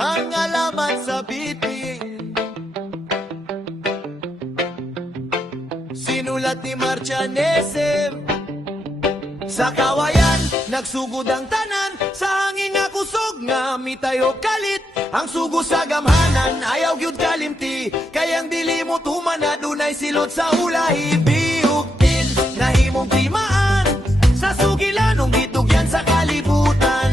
ang alamat sa bitin. Sinulat ni Marcianesem. Sa kawayan, nagsugod ang tanan, sa hangin nga kusog nga mitayo kalit. Ang sugo sa gamhanan, ayaw gyud kalimti, kayang dili mo tuman na dunay silot sa ulahi. Biuktin, nahimong timaan, sa sugilanong gitugyan sa kalibutan.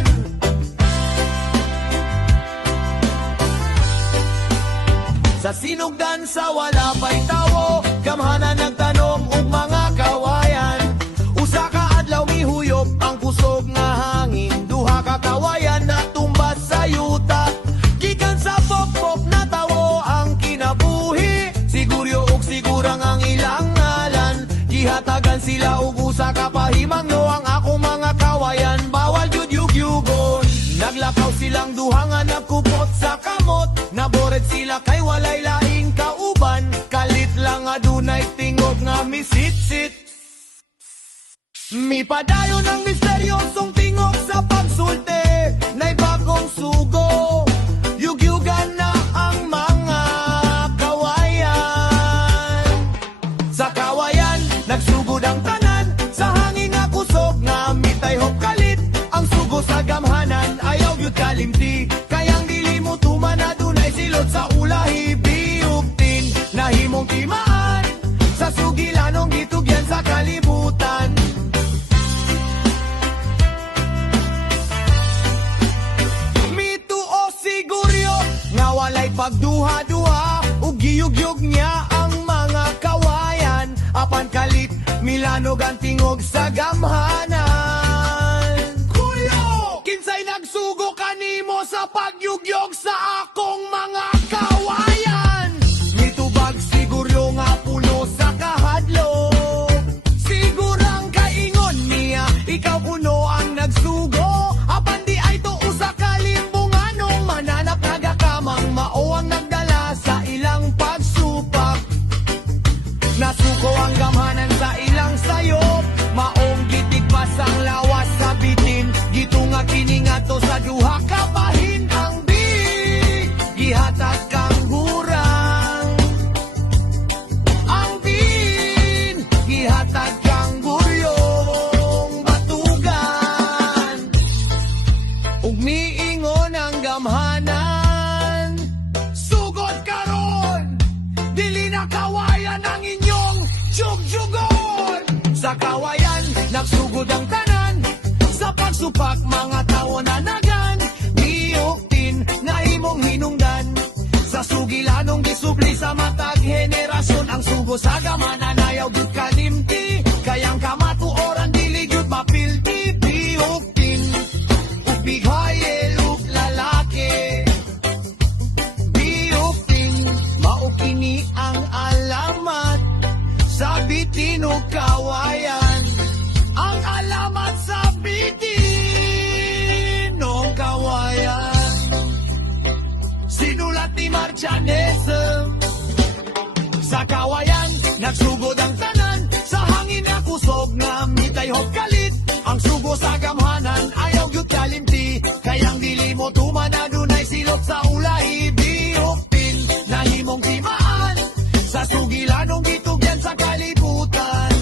Sa sinugdan sa wala pa'y tawo, gamhanan nagtanong og mga kawayan. Usa ka adlaw mihuyop ang kusog nga hangin, duha ka kawayan na tumbas sa yuta. Gikan sa pop-pop na tawo ang kinabuhi, siguryo og sigurang ang ilang ngalan. Gihatagan sila og usa ka pahimangno, ang ako mga kawayan bawal jud yugyugon. Naglakaw silang duha nga nagkupot sa kamot, naboret sila kay walay laing kauban. Kalit lang adunay tingog nga misitsit. Mipadayon ang misteryosong tingog sa pagsulti, nay bagong sugo. Yugyugan na ang mga kawayan. Sa kawayan, nagsugod ang tanan, sa hangin nga kusog nga mitayhop kalit. Ang sugo sa gamhanan, ayaw gyud kalimti, kayang dili mo tuman na dunay silot sa ulahi. Biuktin, nahimong timaan, sa sugilanong gitugyan sa kalibutan. Walay pagduha-duha, ug giyugyog niya ang mga kawayan. Apan kalit, milanog ang tingog sa gamhanan. Kuyo! Kinsay nagsugo kanimo sa pagyugyog sa akong mga kawayan? Mitubag siguro nga puno sa kahadlok, sigurang kaingon niya, ikaw kuno ang nagsugo. Apan di ay to usa kalimbunganong mananap nagakamang mao ang nagdala sa ilang pagsupak. Nasuko ang gamhanan sa ilang sayop, maong gitigpas ang lawas sa bitin. Gitunga kiningato sa duha ka bahin ang big, gihatag kang hurang. Ang bin, gihatag kang guryong batugan. Ug miingon ang gamhanan, sugod karon, dili na kawayan ang inyong tiyugjugon. Sa kawayan, nagsugod ang tanan, sa pagsupak mga tao na nagan. Biuktin, nahimong hinungdan, sa sugilanong gisubli sa matag henerasyon. Ang sugo sa gamanan, ayaw gyud kalimti, kayang kamatuoran dili gyud mapilti. Biuktin, ug bigayel ug lalaki. Biuktin, mao kini ang alamat sa bitin ug kawayan. Ang alamat sa bitin ug kawayan, sinulat ni Marcianesem. Sa kawayan, nagsugod ang tanan, sa hangin na kusog nga mitayhop kalit. Ang sugo sa gamhanan, ayaw gyud kalimti, kayang dili mo tuman na dunay silot sa ulahi. Biuktin, nahimong timaan, sa sugilanong gitugyan sa kalibutan.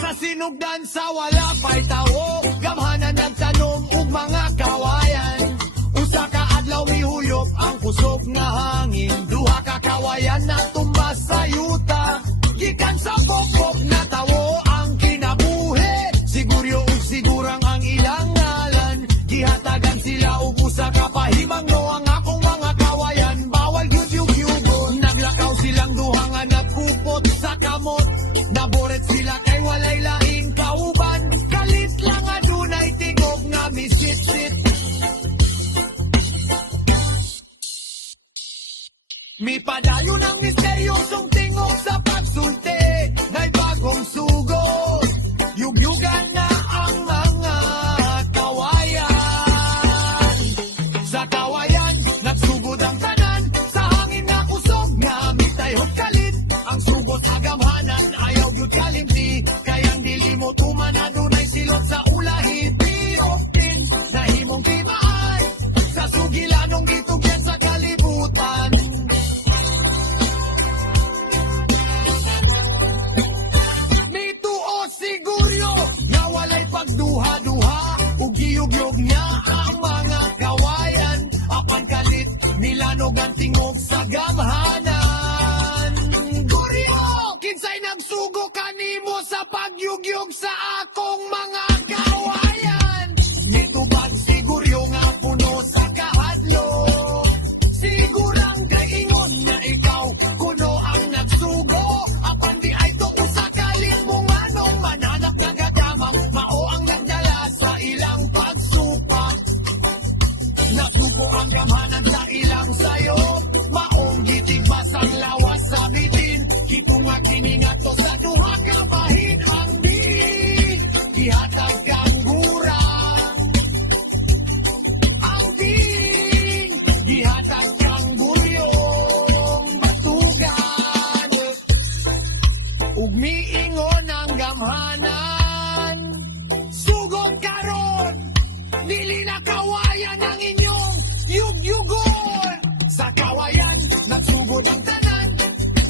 Sa sinugdan sa wala pa'y tawo, gamhanan nagtanong ug mga kawayan. Usa ka adlaw mihuyop ang kusog nga hangin, duha ka kawayan na tumbas sa yuta. Gikan sa pop-pop na tawo ang kinabuhi, siguryo ug sigurang ang ilang ngalan. Gihatagan sila ug usa ka pahimangno, ang akong mga kawayan bawal gyud yugyugon. Naglakaw silang duha nga nagkupot sa kamot, naboret sila kay walay laing kauban. Kalit lang adunay tingog nga misitsit. Mipadayon ang misteryosong tingog sa pagsulti, nay bagong sugo. Yugyugan na ang mga kawayan. Sa kawayan, nagsugod ang tanan, sa hangin na kusog nga mitayhop kalit. Ang sugot sa gamhanan, ayaw gyud kalimti, kayang dili mo tuman na dunay silot sa ulahi. Nahimong timaan sa sugilanong gitugyan sa kalibutan. Mituo siguryo nga walay pagduha-duha ug giyugyog niya ang mga kawayan. Apan kalit nilanog ang tingog sa gamhanan. Guryo, kinsay nagsugo kanimo sa pagyugyog sa akong mga kawayan. Nitubag siguryo nga puno sa kahadlo. Sigurang kaingon na ikaw kuno ang nagsugo. Apan di ay tuko sa kalimbunganong mananap nga gadamang mao ang nagdala sa ilang pagsupak. Nasuko ang gamhanan sa ilang sayo. Maong gitigbas ang lawas sa bitin. Kito nga kiningato sa duha ka pahit ang din. Ihatag kang gurang. Ang din. Ihatag kang guryong batugan. Ug miingon ang gamhanan. Sugod karon. Dili na kawayan ang inyong yugyugon. Sa kawayan, nagsugod ang tanan.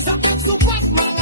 Sa pagsupak mga